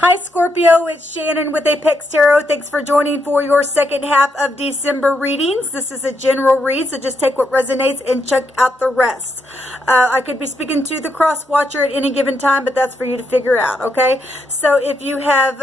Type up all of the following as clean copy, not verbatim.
Hi Scorpio, it's Shannon with Apex Tarot. Thanks for joining for your second half of December readings. This is a general read, so just take what resonates and check out the rest. I could be speaking to the cross watcher at any given time, but that's for you to figure out, okay? So if you have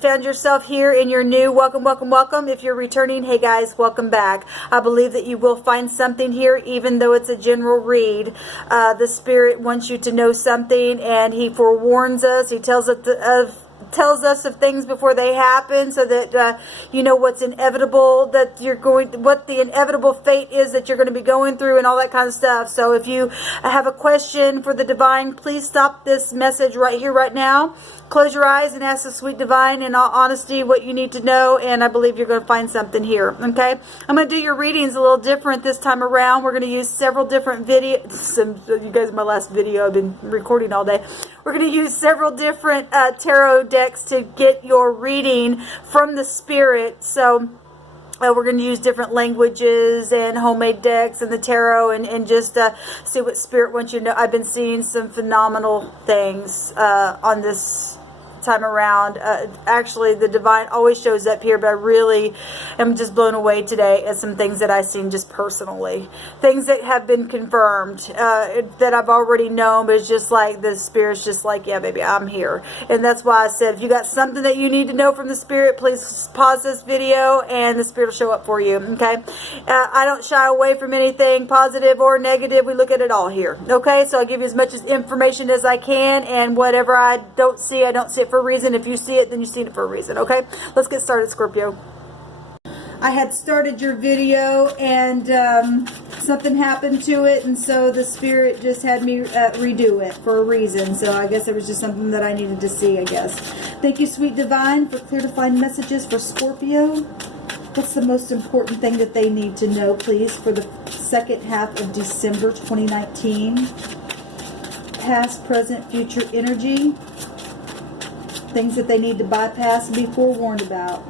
found yourself here and you're new, welcome, welcome, welcome. If you're returning, hey guys, welcome back. I believe that you will find something here, even though it's a general read. The Spirit wants you to know something, and He forewarns us. He tells us of things before they happen, so that you know what's inevitable, that you're going, what the inevitable fate is that you're going to be going through, and all that kind of stuff. So if you have a question for the divine, please stop this message right here, right now. Close your eyes and ask the sweet divine, in all honesty, what you need to know, and I believe you're going to find something here. Okay, I'm going to do your readings a little different this time around. We're going to use several different videos. You guys, my last video I've been recording all day. We're going to use several different tarot decks to get your reading from the Spirit. So we're going to use different languages and homemade decks and the tarot, and just see what Spirit wants you to know. I've been seeing some phenomenal things on this time around. Actually, the divine always shows up here, but I really am just blown away today at some things that I've seen just personally. Things that have been confirmed, that I've already known, but it's just like the Spirit's just like, yeah, baby, I'm here. And that's why I said, if you got something that you need to know from the Spirit, please pause this video and the Spirit will show up for you, okay? I don't shy away from anything, positive or negative. We look at it all here, okay? So I'll give you as much information as I can, and whatever I don't see it for a reason. If you see it, then you see it for a reason, okay? Let's get started, Scorpio. I had started your video and something happened to it, and so the Spirit just had me redo it for a reason. So I guess it was just something that I needed to see, I guess. Thank you, sweet divine, for clear to find messages for Scorpio. What's the most important thing that they need to know, please, for the second half of December 2019? Past, present, future energy. Things that they need to bypass and be forewarned about.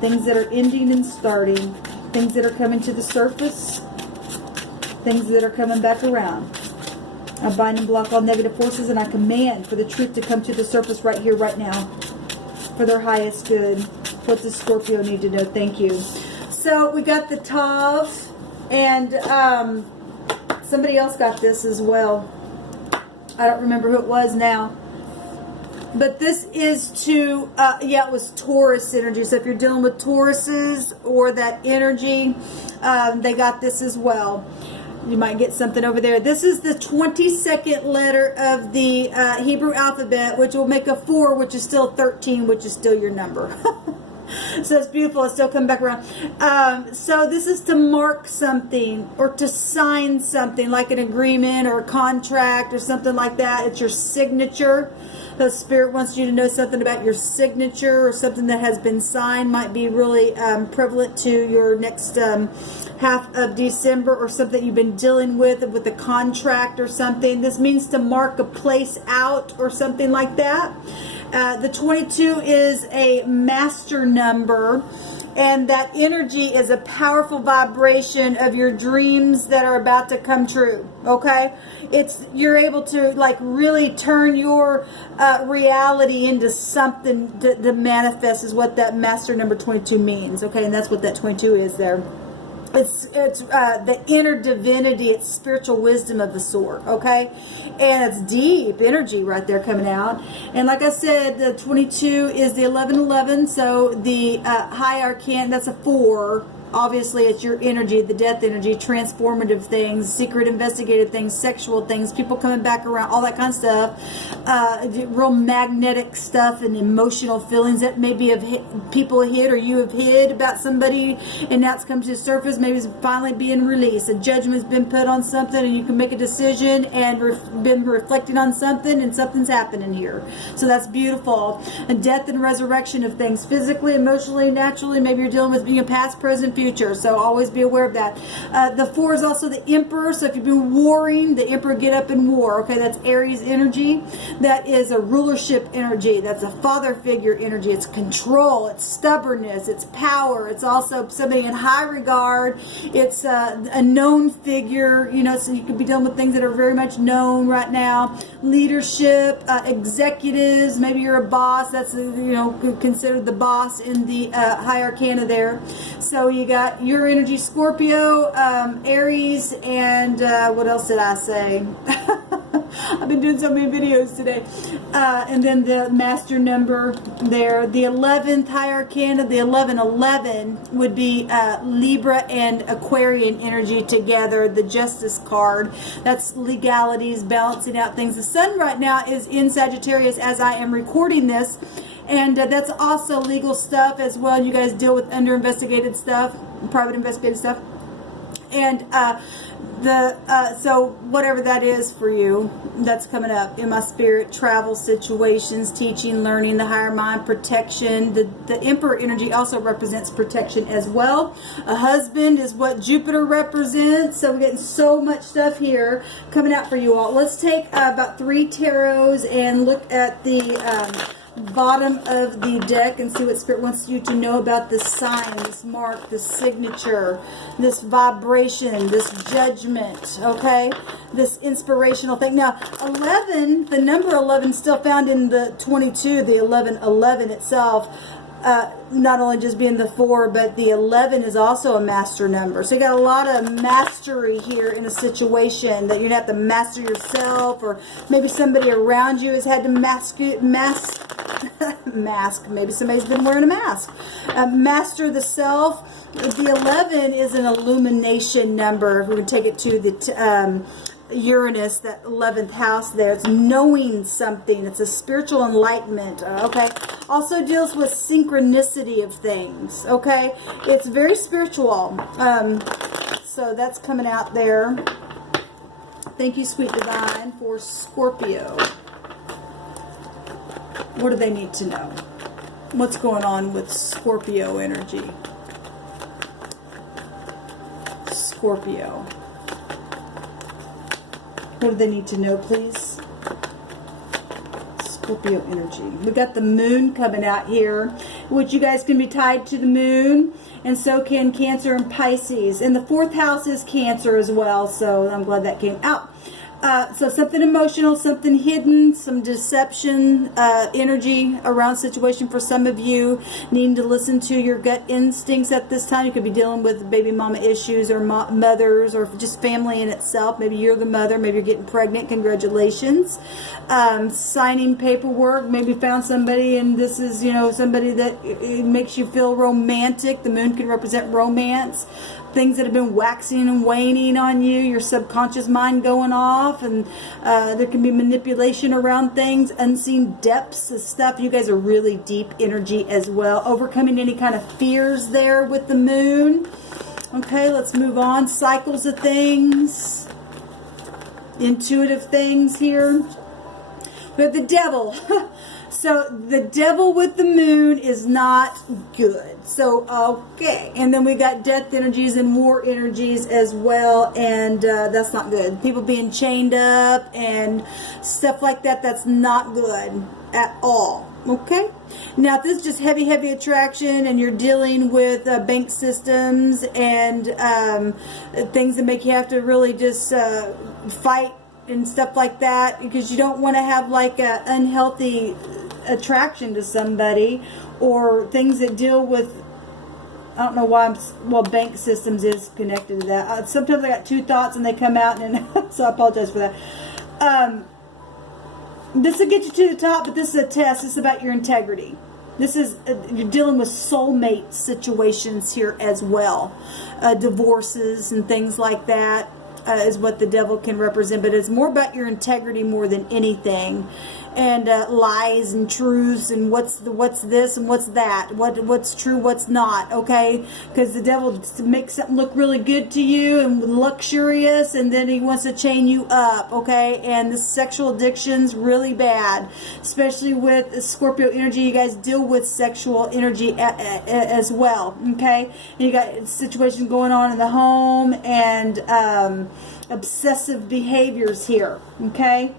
Things that are ending and starting. Things that are coming to the surface. Things that are coming back around. I bind and block all negative forces, and I command for the truth to come to the surface right here, right now. For their highest good. What does Scorpio need to know? Thank you. So we got the Tav, and somebody else got this as well. I don't remember who it was now. But this is to, yeah, it was Taurus energy. So if you're dealing with Tauruses or that energy, they got this as well. You might get something over there. This is the 22nd letter of the Hebrew alphabet, which will make a 4, which is still 13, which is still your number. So it's beautiful. It's still coming back around. So this is to mark something or to sign something, like an agreement or a contract or something like that. It's your signature. The Spirit wants you to know something about your signature, or something that has been signed might be really prevalent to your next half of December, or something you've been dealing with a contract or something. This means to mark a place out or something like that. The 22 is a master number, and that energy is a powerful vibration of your dreams that are about to come true, okay? You're able to like really turn your reality into something to manifest, is what that master number 22 means, okay? And that's what that 22 is there. It's the inner divinity. It's spiritual wisdom of the sort, okay? And it's deep energy right there coming out. And like I said, the 22 is the 1111, so the high arcane, that's a 4. Obviously, it's your energy, the death energy, transformative things, secret investigative things, sexual things, people coming back around, all that kind of stuff. Real magnetic stuff and emotional feelings that maybe people hid, or you have hid about somebody, and now it's come to the surface. Maybe it's finally being released. A judgment's been put on something, and you can make a decision and been reflecting on something, and something's happening here. So that's beautiful. A death and resurrection of things, physically, emotionally, naturally. Maybe you're dealing with being a past, present, future. So always be aware of that. The 4 is also the Emperor. So if you've been warring, the Emperor get up and war. Okay, that's Aries energy. That is a rulership energy. That's a father figure energy. It's control. It's stubbornness. It's power. It's also somebody in high regard. It's a known figure. You know, so you could be dealing with things that are very much known right now. Leadership, executives. Maybe you're a boss. That's considered the boss in the high arcana there. So you got your energy, Scorpio, Aries, and what else did I say? I've been doing so many videos today. And then the master number there, the 11th high arcana, the 1111 would be Libra and Aquarian energy together, the Justice card. That's legalities, balancing out things. The sun right now is in Sagittarius as I am recording this. And that's also legal stuff as well. You guys deal with under-investigated stuff, private investigated stuff. And so whatever that is for you, that's coming up in my spirit. Travel situations, teaching, learning, the higher mind, protection. The Emperor energy also represents protection as well. A husband is what Jupiter represents. So we're getting so much stuff here coming out for you all. Let's take about 3 tarots and look at the bottom of the deck and see what Spirit wants you to know about this sign, this mark, this signature, this vibration, this judgment, okay? This inspirational thing. Now, 11, the number 11 still found in the 22, the 1111 itself. Not only just being the 4, but the 11 is also a master number. So you got a lot of mastery here in a situation that you have to master yourself, or maybe somebody around you has had to mask. Maybe somebody's been wearing a mask. Master the self. The 11 is an illumination number. If we would take it to the Uranus, that 11th house there, it's knowing something. It's a spiritual enlightenment, okay? Also deals with synchronicity of things, okay? It's very spiritual. So that's coming out there. Thank you, Sweet Divine, for Scorpio. What do they need to know? What's going on with Scorpio energy? Scorpio. What do they need to know, please? Scorpio energy. We got the moon coming out here, which you guys can be tied to the moon, and so can Cancer and Pisces. And the 4th house is Cancer as well, so I'm glad that came out. So something emotional, something hidden, some deception, energy around situation for some of you, needing to listen to your gut instincts at this time. You could be dealing with baby mama issues, or mothers, or just family in itself. Maybe you're the mother, maybe you're getting pregnant. Congratulations. Signing paperwork, maybe found somebody, and this is, somebody that it makes you feel romantic. The moon can represent romance. Things that have been waxing and waning on you, your subconscious mind going off, and there can be manipulation around things, unseen depths of stuff. You guys are really deep energy as well. Overcoming any kind of fears there with the moon. Okay, let's move on. Cycles of things. Intuitive things here. We have the devil. So the devil with the moon is not good. So, okay. And then we got death energies and war energies as well. And that's not good. People being chained up and stuff like that. That's not good at all. Okay. Now, if this is just heavy, heavy attraction and you're dealing with bank systems and things that make you have to really just fight and stuff like that, because you don't want to have like an unhealthy attraction to somebody, or things that deal with, I don't know why bank systems is connected to that. Sometimes I got 2 thoughts and they come out, and so I apologize for that. This will get you to the top, but this is a test. This is about your integrity. This is, you're dealing with soulmate situations here as well. Divorces and things like that is what the devil can represent, but it's more about your integrity more than anything. and lies and truths and what's this and what's that, what's true, what's not, okay? Because the devil makes something look really good to you and luxurious, and then he wants to chain you up, okay? And the sexual addiction's really bad, especially with Scorpio energy. You guys deal with sexual energy as well, okay? And you got situations going on in the home and obsessive behaviors here, okay?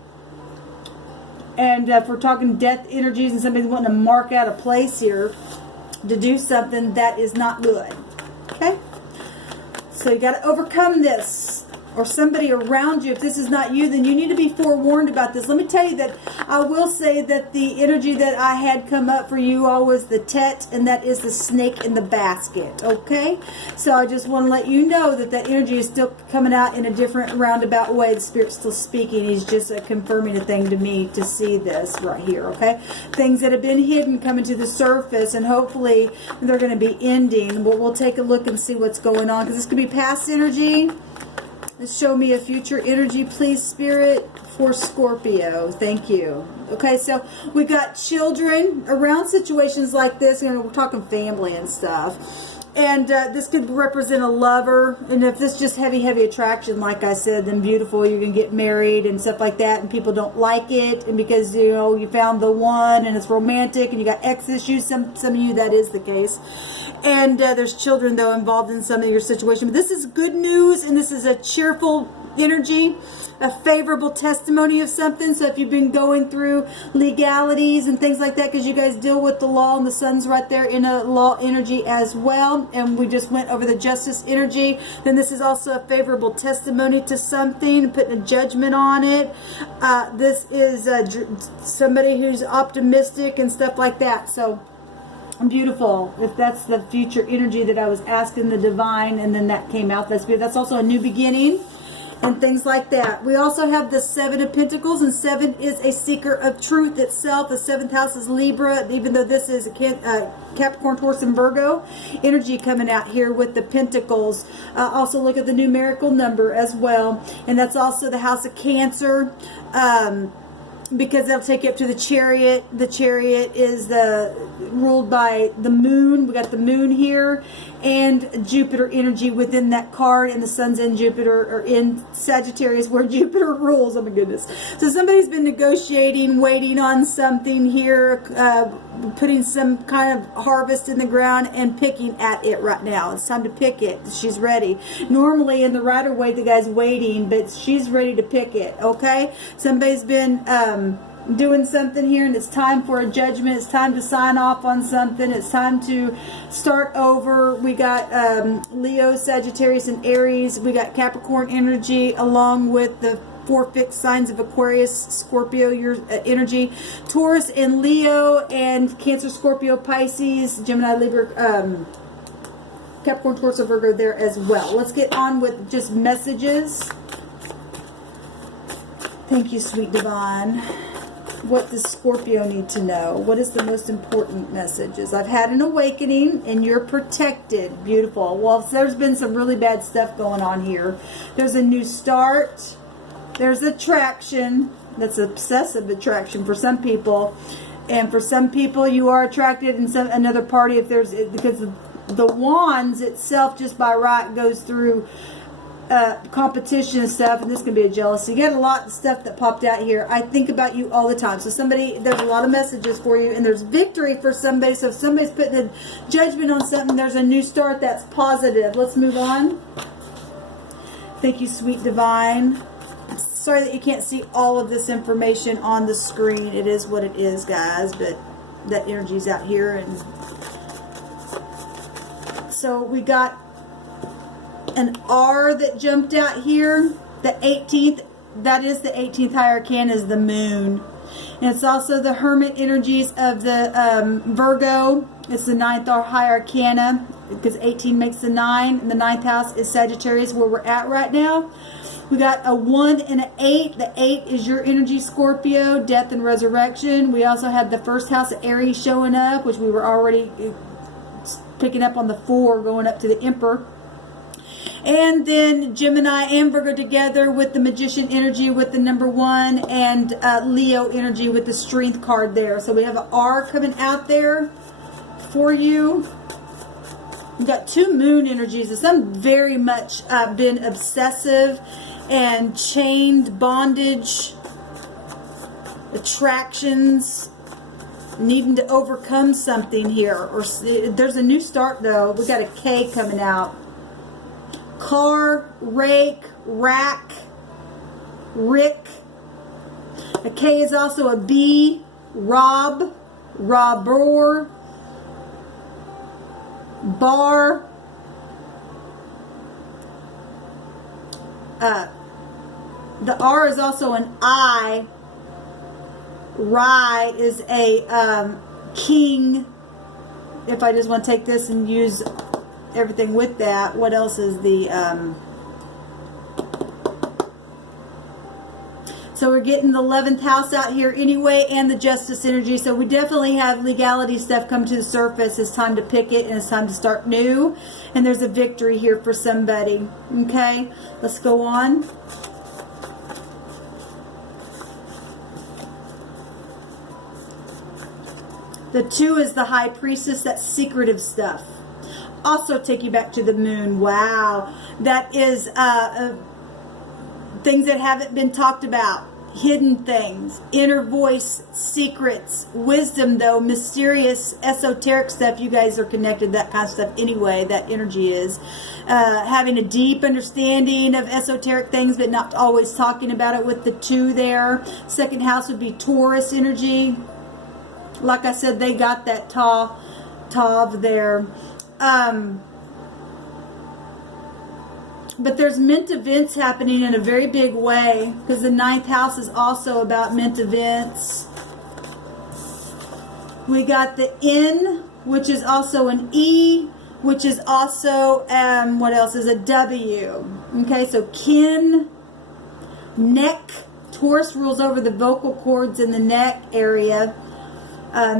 And if we're talking death energies and somebody's wanting to mark out a place here to do something, that is not good. Okay? So you got to overcome this. Or somebody around you. If this is not you, then you need to be forewarned about this. Let me tell you that I will say that the energy that I had come up for you all was the Tet, and that is the snake in the basket. Okay? So I just want to let you know that that energy is still coming out in a different roundabout way. The Spirit's still speaking. He's just confirming a thing to me to see this right here. Okay? Things that have been hidden coming to the surface, and hopefully they're going to be ending. But we'll take a look and see what's going on, because this could be past energy. Show me a future energy, please, Spirit, for Scorpio. Thank you. Okay, so we got children around situations like this. You know, we're talking family and stuff. And this could represent a lover. And if this is just heavy, heavy attraction, like I said, then beautiful, you can get married and stuff like that. And people don't like it. And because, you know, you found the one and it's romantic and you got X issues, some of you, that is the case. And there's children, though, involved in some of your situation. But this is good news, and this is a cheerful energy, a favorable testimony of something. So if you've been going through legalities and things like that, because you guys deal with the law, and the sun's right there in a law energy as well, and we just went over the justice energy, then this is also a favorable testimony to something, putting a judgment on it. This is somebody who's optimistic and stuff like that. So beautiful. If that's the future energy that I was asking the divine, and then that came out, that's also a new beginning and things like that. We also have the Seven of Pentacles, and 7 is a seeker of truth itself. The 7th house is Libra, even though this is a Capricorn, Taurus, and Virgo energy coming out here with the Pentacles. Also look at the numerical number as well, and that's also the house of Cancer. Because they'll take you up to the Chariot. The Chariot is ruled by the moon. We got the moon here, and Jupiter energy within that card, and the sun's in Jupiter, or in Sagittarius, where Jupiter rules. Oh my goodness. So somebody's been negotiating, waiting on something here, putting some kind of harvest in the ground and picking at it right now. It's time to pick it. She's ready. Normally in the Rider-Waite, the guy's waiting, but she's ready to pick it. Okay? Somebody's been doing something here, and it's time for a judgment. It's time to sign off on something. It's time to start over. We got Leo, Sagittarius, and Aries. We got Capricorn energy along with the 4 fixed signs of Aquarius, Scorpio, your energy, Taurus and Leo, and Cancer, Scorpio, Pisces, Gemini, Libra, Capricorn, Taurus, and Virgo there as well. Let's get on with just messages. Thank you, sweet divine. What does Scorpio need to know? What is the most important messages? I've had an awakening and you're protected. Beautiful. Well, there's been some really bad stuff going on here. There's a new start. There's attraction. That's obsessive attraction for some people. And for some people, you are attracted in another party, if there's, because the wands itself just by right goes through competition and stuff, and this can be a jealousy. You got a lot of stuff that popped out here. I think about you all the time. So there's a lot of messages for you, and there's victory for somebody. So if somebody's putting a judgment on something, there's a new start that's positive. Let's move on. Thank you, sweet divine. Sorry that you can't see all of this information on the screen. It is what it is, guys, but that energy's out here. And so we got an R that jumped out here. The 18th, that is the 18th high arcana, is the moon. And it's also the hermit energies of the Virgo. It's the 9th high arcana, because 18 makes the 9. And the 9th house is Sagittarius, where we're at right now. We got a 1 and an 8. The 8 is your energy, Scorpio, death and resurrection. We also had the first house of Aries showing up, which we were already picking up on the 4, going up to the Emperor. And then Gemini and Virgo together with the Magician energy with the number 1, and Leo energy with the Strength card there. So we have an R coming out there for you. We've got 2 Moon energies. So some very much been obsessive and chained, bondage, attractions, needing to overcome something here. Or there's a new start though. We got a K coming out. Car, rake, rack, rick. A K is also a B, rob, robber, bar. The R is also an I. Rye is a king. If I just want to take this and use everything with that, what else is the so we're getting the 11th house out here anyway, and the Justice energy. So we definitely have legality stuff come to the surface. It's time to pick it, and it's time to start new, and there's a victory here for somebody. Okay, let's go on. The 2 is the High Priestess. That's secretive stuff. Also take you back to the Moon. Wow. That is things that haven't been talked about. Hidden things. Inner voice. Secrets. Wisdom, though. Mysterious, esoteric stuff. You guys are connected. That kind of stuff anyway. That energy is. Having a deep understanding of esoteric things, but not always talking about it with the 2 there. Second house would be Taurus energy. Like I said, they got that Tav there. But there's mint events happening in a very big way, because the 9th house is also about mint events. We got the N, which is also an E, which is also, what else is a W? Okay, so kin, neck. Taurus rules over the vocal cords in the neck area.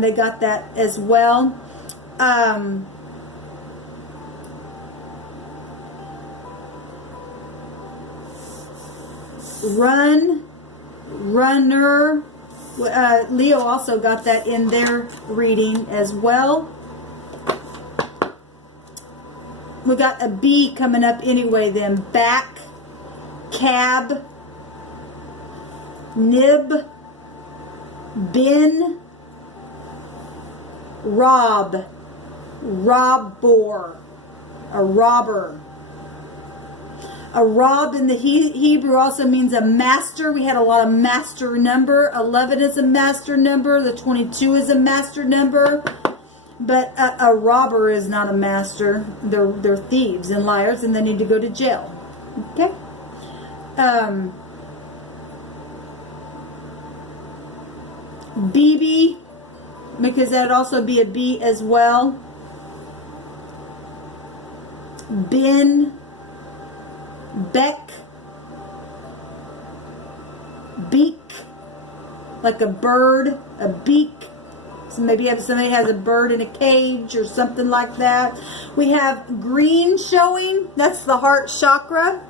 They got that as well. Runner. Leo also got that in their reading as well. We got a B coming up anyway then. Back, cab, nib, bin, rob, robbor, a robber. A rob in the Hebrew also means a master. We had a lot of master number. 11 is a master number. The 22 is a master number. But a robber is not a master. They're thieves and liars, and they need to go to jail. Okay? BB, because that'd also be a B as well. Bin, beck, beak, like a bird, a beak. So maybe somebody has a bird in a cage or something like that. We have green showing. That's the heart chakra.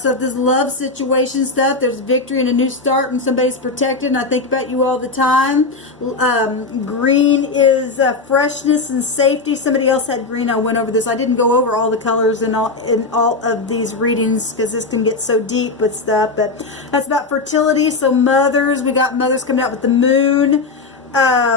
So if there's love situation stuff, there's victory and a new start, and somebody's protected, and I think about you all the time. Green is freshness and safety. Somebody else had green. I went over this. I didn't go over all the colors in all of these readings, because this can get so deep with stuff. But that's about fertility. So mothers, we got mothers coming out with the moon.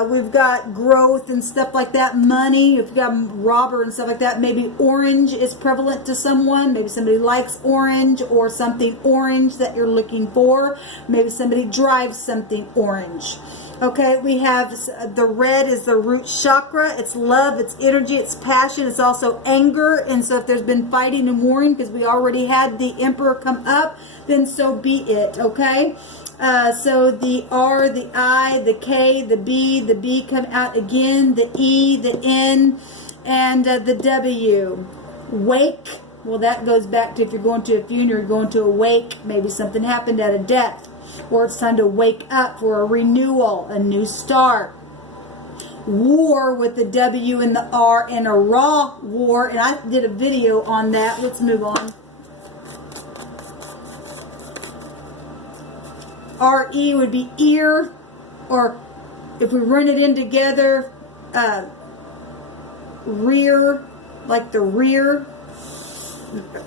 We've got growth and stuff like that. Money, if you've got robber and stuff like that. Maybe orange is prevalent to someone. Maybe somebody likes orange, or something orange that you're looking for. Maybe somebody drives something orange. Okay, we have the red is the root chakra. It's love, it's energy, it's passion. It's also anger. And so if there's been fighting and warring, because we already had the emperor come up, then so be it. Okay. So the R, the I, the K, the B come out again, the E, the N, and the W. Wake, well, that goes back to if you're going to a funeral, you're going to a wake, maybe something happened at a death, or it's time to wake up for a renewal, a new start. war with the W and the R, and a raw war. And I did a video on that. Let's move on. RE would be ear, or if we run it in together, rear, like the rear,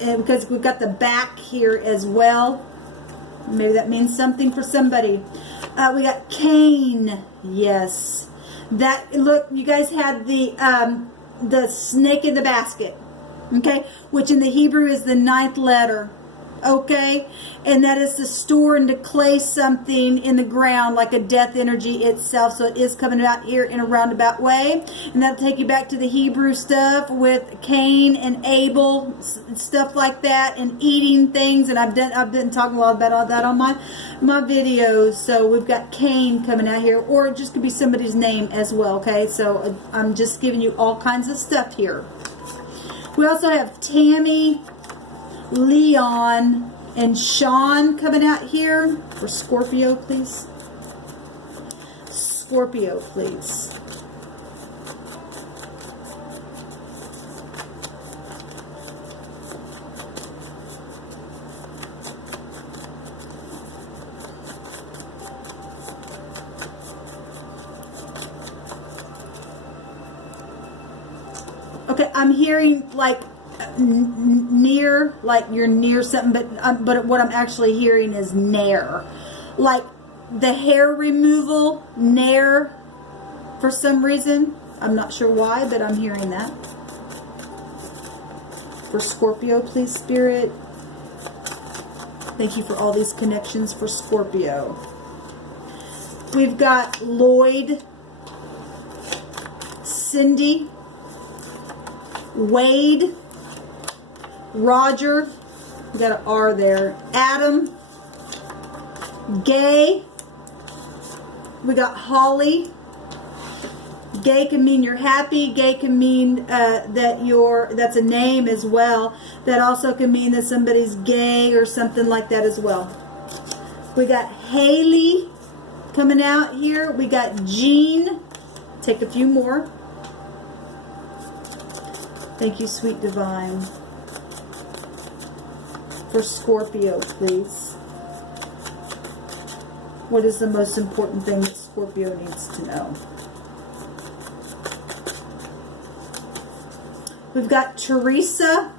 and because we've got the back here as well. Maybe that means something for somebody. We got Cain. Yes, that, look, you guys had the snake in the basket, okay, which in the Hebrew is the 9th letter. Okay, and that is to store and to clay something in the ground, like a death energy itself. So it is coming out here in a roundabout way, and that'll take you back to the Hebrew stuff with Cain and Abel, stuff like that, and eating things. And I've been talking a lot about all that on my videos. So we've got Cain coming out here, or it just could be somebody's name as well. Okay, so I'm just giving you all kinds of stuff here. We also have Tammy, Leon, and Sean coming out here for Scorpio, please. Scorpio, please. Okay, I'm hearing like near, like you're near something, but what I'm actually hearing is nair, like the hair removal, nair, for some reason. I'm not sure why, but I'm hearing that. For Scorpio, please, Spirit. Thank you for all these connections for Scorpio. We've got Lloyd, Cindy, Wade, Roger, we got an R there, Adam, Gay, we got Holly. Gay can mean you're happy. Gay can mean that's a name as well. That also can mean that somebody's gay or something like that as well. We got Haley coming out here. We got Jean. Take a few more. Thank you, sweet divine. For Scorpio, please. What is the most important thing that Scorpio needs to know? We've got Teresa.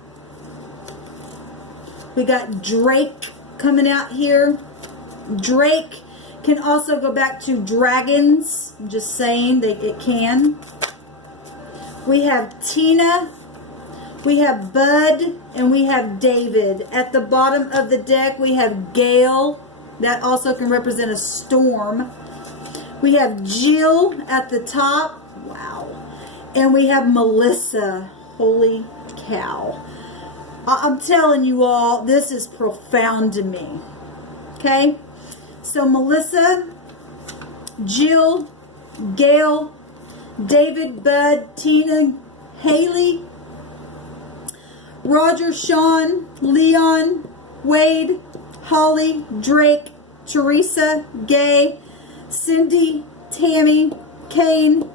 We got Drake coming out here. Drake can also go back to dragons. I'm just saying that it can. We have Tina. We have Bud, and we have David. At the bottom of the deck, we have Gale. That also can represent a storm. We have Jill at the top. Wow. And we have Melissa. Holy cow. I'm telling you all, this is profound to me. Okay? So Melissa, Jill, Gale, David, Bud, Tina, Haley, Roger, Sean, Leon, Wade, Holly, Drake, Teresa, Gay, Cindy, Tammy, Kane,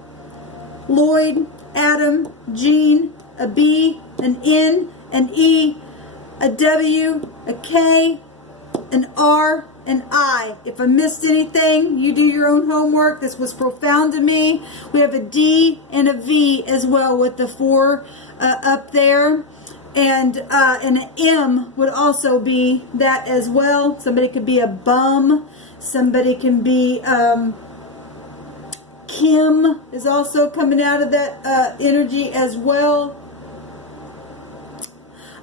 Lloyd, Adam, Jean, a B, an N, an E, a W, a K, an R, an I. If I missed anything, you do your own homework. This was profound to me. We have a D and a V as well with the 4 up there. And an M would also be that as well. Somebody could be a bum. Somebody can be, Kim is also coming out of that energy as well.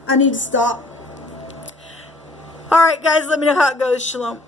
I need to stop. All right, guys, let me know how it goes. Shalom.